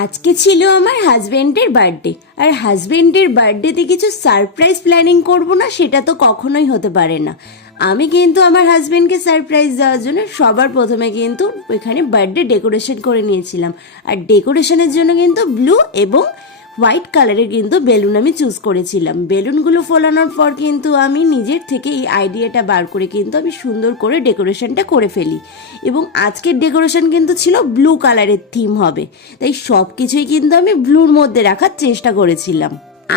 আজকে ছিল আমার হাজবেন্ডের বার্থডে, আর হাজবেন্ডের বার্থডেতে কিছু সারপ্রাইজ প্ল্যানিং করব না সেটা তো কখনোই হতে পারে না। আমি কিন্তু আমার হাজবেন্ডকে সারপ্রাইজ দেওয়ার জন্য সবার প্রথমে কিন্তু এখানে বার্থডে ডেকোরেশন করে নিয়েছিলাম। আর ডেকোরেশনের জন্য কিন্তু ব্লু এবং হোয়াইট কালারের কিন্তু বেলুন আমি চুজ করেছিলাম। বেলুনগুলো ফোলানোর পর কিন্তু আমি নিজের থেকে এই আইডিয়াটা বার করে কিন্তু আমি সুন্দর করে ডেকোরেশনটা করে ফেলি। এবং আজকের ডেকোরেশন কিন্তু ছিল ব্লু কালারের থিম হবে, তাই সব কিছুই কিন্তু আমি ব্লুর মধ্যে রাখার চেষ্টা করেছিলাম।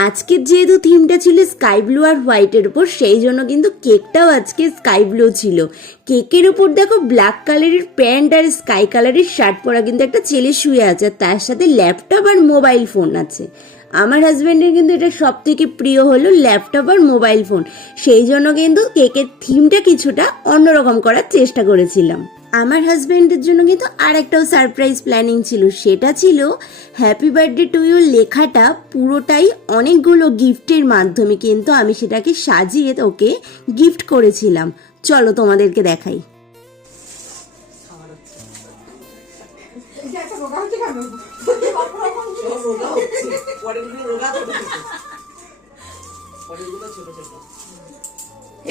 আজকের যেহেতু থিমটা ছিল স্কাই ব্লু আর হোয়াইটের উপর, সেই জন্য কিন্তু কেকটাও আজকে স্কাই ব্লু ছিল। কেকের উপর দেখো ব্ল্যাক কালারের প্যান্ট আর স্কাই কালারের শার্ট পরা কিন্তু একটা ছেলে শুয়ে আছে, তার সাথে ল্যাপটপ আর মোবাইল ফোন আছে। আমার হাজব্যান্ডের কিন্তু এটা সব থেকে প্রিয় হলো ল্যাপটপ আর মোবাইল ফোন, সেই জন্য কিন্তু কেকের থিমটা কিছুটা অন্যরকম করার চেষ্টা করেছিলাম। আমার হাজব্যান্ডের জন্য কিন্তু আর একটাও সারপ্রাইজ প্ল্যানিং ছিল, সেটা ছিল হ্যাপি বার্থডে টু ইউ লেখাটা পুরোটাই অনেকগুলো গিফটের মাধ্যমে কিন্তু আমি সেটাকে সাজিয়ে ওকে গিফট করেছিলাম। চলো তোমাদেরকে দেখাই।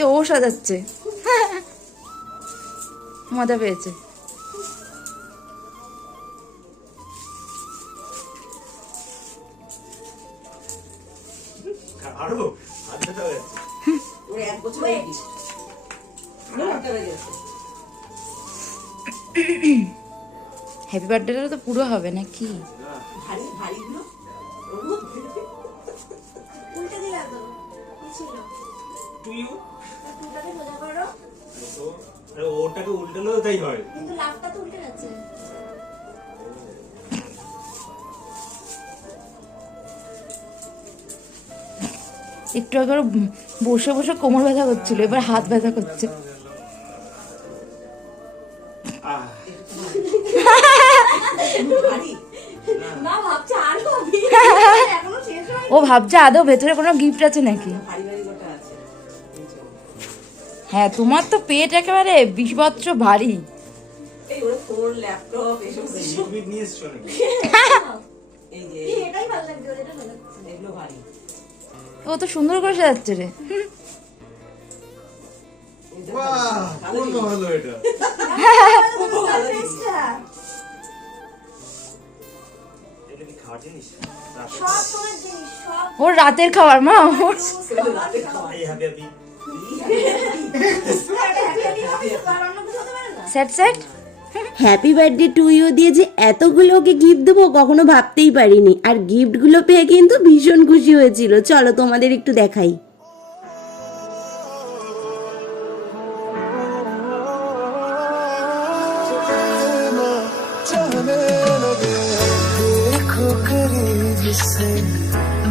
ও সাজাচ্ছে, মজা পেয়েছে। হ্যাপি বার্থডেটা তো পুরো হবে নাকি? ওটাকে উল্টালেও তাই হয়, কিন্তু লাভটা তো উল্টে যাচ্ছে। একটু আগে বসে বসে কোমর ব্যথা করছিল, এবার হাত ব্যথা করছে। ও ভাবছে আদৌ ভেতরে কোনো গিফট আছে নাকি। হ্যাঁ, তোমার তো পেট একেবারে 20 বছর ভারী। ও তো সুন্দর করে সাজাচ্ছে রে। ওর রাতের খাবার মা, ওর set set. Happy birthday to you দিয়ে যে এতগুলো ওকে গিফট দেবো কখনো ভাবতেই পারিনি, আর গিফটগুলো পেয়ে কিন্তু ভীষণ খুশি হয়েছিল। চলো তোমাদের একটু দেখাই।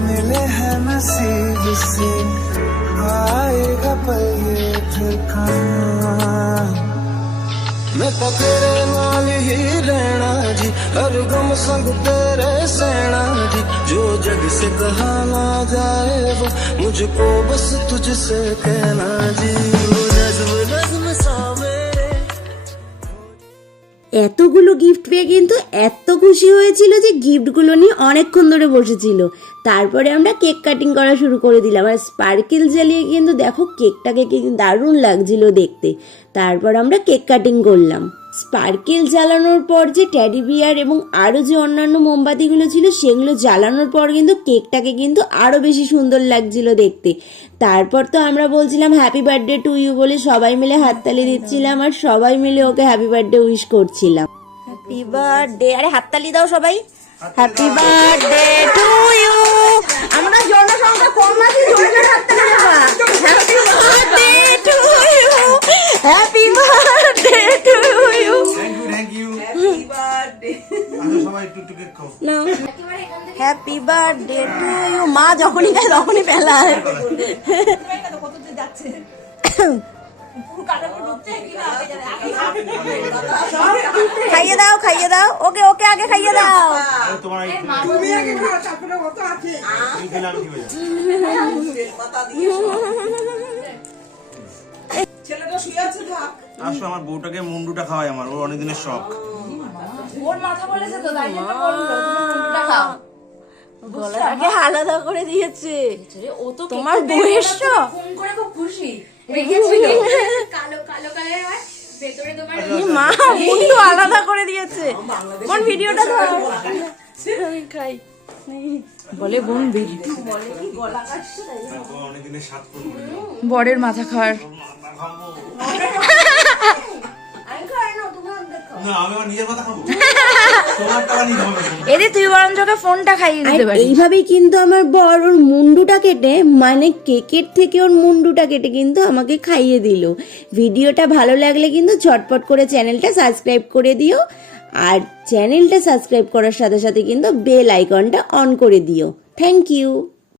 मिले हैं नसीब से आएगा पल ये ठिकाना, मैं तो तेरे नाल ही रहना जी, हर गम संग तेरे सहना जी, जो जग से कहा ना जाए वो मुझको बस तुझसे कहना जी, वो नज़्म नज़्म सा मेरे। এতগুলো গিফট পেয়ে কিন্তু এত খুশি হয়েছিল যে গিফটগুলো নিয়ে অনেকক্ষণ ধরে বসেছিল। তারপরে আমরা কেক কাটিং করা শুরু করে দিলাম, আর স্পার্কেল জ্বালিয়ে কিন্তু দেখো কেকটাকে কিন্তু দারুণ লাগছিল দেখতে। তারপর আমরা কেক কাটিং করলাম। স্পার্কেল জ্বালানোর পর যে টেডি বিয়ার এবং আরও যে অন্যান্য মোমবাতিগুলো ছিল সেগুলো জ্বালানোর পর কিন্তু কেকটাকে কিন্তু আরও বেশি সুন্দর লাগছিল দেখতে। তারপর তো আমরা বলছিলাম হ্যাপি বার্থডে টু ইউ বলে সবাই মিলে হাততালি দিচ্ছিলাম, আর সবাই মিলে ওকে হ্যাপি বার্থডে উইশ করছিলাম। হ্যাপি বার্থডে, আরে হাততালি দাও সবাই। Happy birthday to you. আমরা জনসংখ্যা কম আছে, জোরে জোরে হাততালি দেবা। Happy birthday to you, happy birthday to you. Thank you happy birthday. আসো সবাই একটু একটু কেক খাও। নাও হ্যাপি বার্থডে টু ইউ। মা যখনই খায় তখনই পেলায়। খাইয়ে দাও খাইয়ে দাও, ওকে ওকে আগে খাইয়ে দাও। আসো আমার বউটাকে মুন্ডুটা খাওয়াই, আমার ওর অনেকদিনের শখ। ওর মাথা বলেছে তো, তাই জন্য বললো। খাও। গলাটাকে আলাদা করে দিয়েছে ও তো তোমার বউয়ের সব। ফোন করে খুব খুশি রেখেছিল। কালো কালো কালারের হয় ভেতরে তোমার মা মুন্ডু আলাদা করে দিয়েছে কোন ভিডিওটা ধর আমি খাই বলে বোন বেরি বলে কি গলা কাটছে তাই অনেকদিনের স্বাদ করবো বরের মাথা খাওয়ার। আমি খাই না তোমার দেখো না আমি আমার নিজের কথা খাবো তোমার টাকা নিতে হবে এদি তুই বরঞ্চ ওকে ফোনটা খাইয়ে দিতে পারিস। এইভাবেই কিন্তু আমার বর ওর মুন্ডুটা কেটে মানে কেকের থেকে ওর মুন্ডুটা কেটে কিন্তু আমাকে খাইয়ে দিল। ভিডিওটা ভালো লাগলে কিন্তু ঝটপট করে চ্যানেলটা সাবস্ক্রাইব করে দিও, আর চ্যানেলটা সাবস্ক্রাইব করার সাথে সাথে কিন্তু বেল আইকনটা অন করে দিও। Thank you.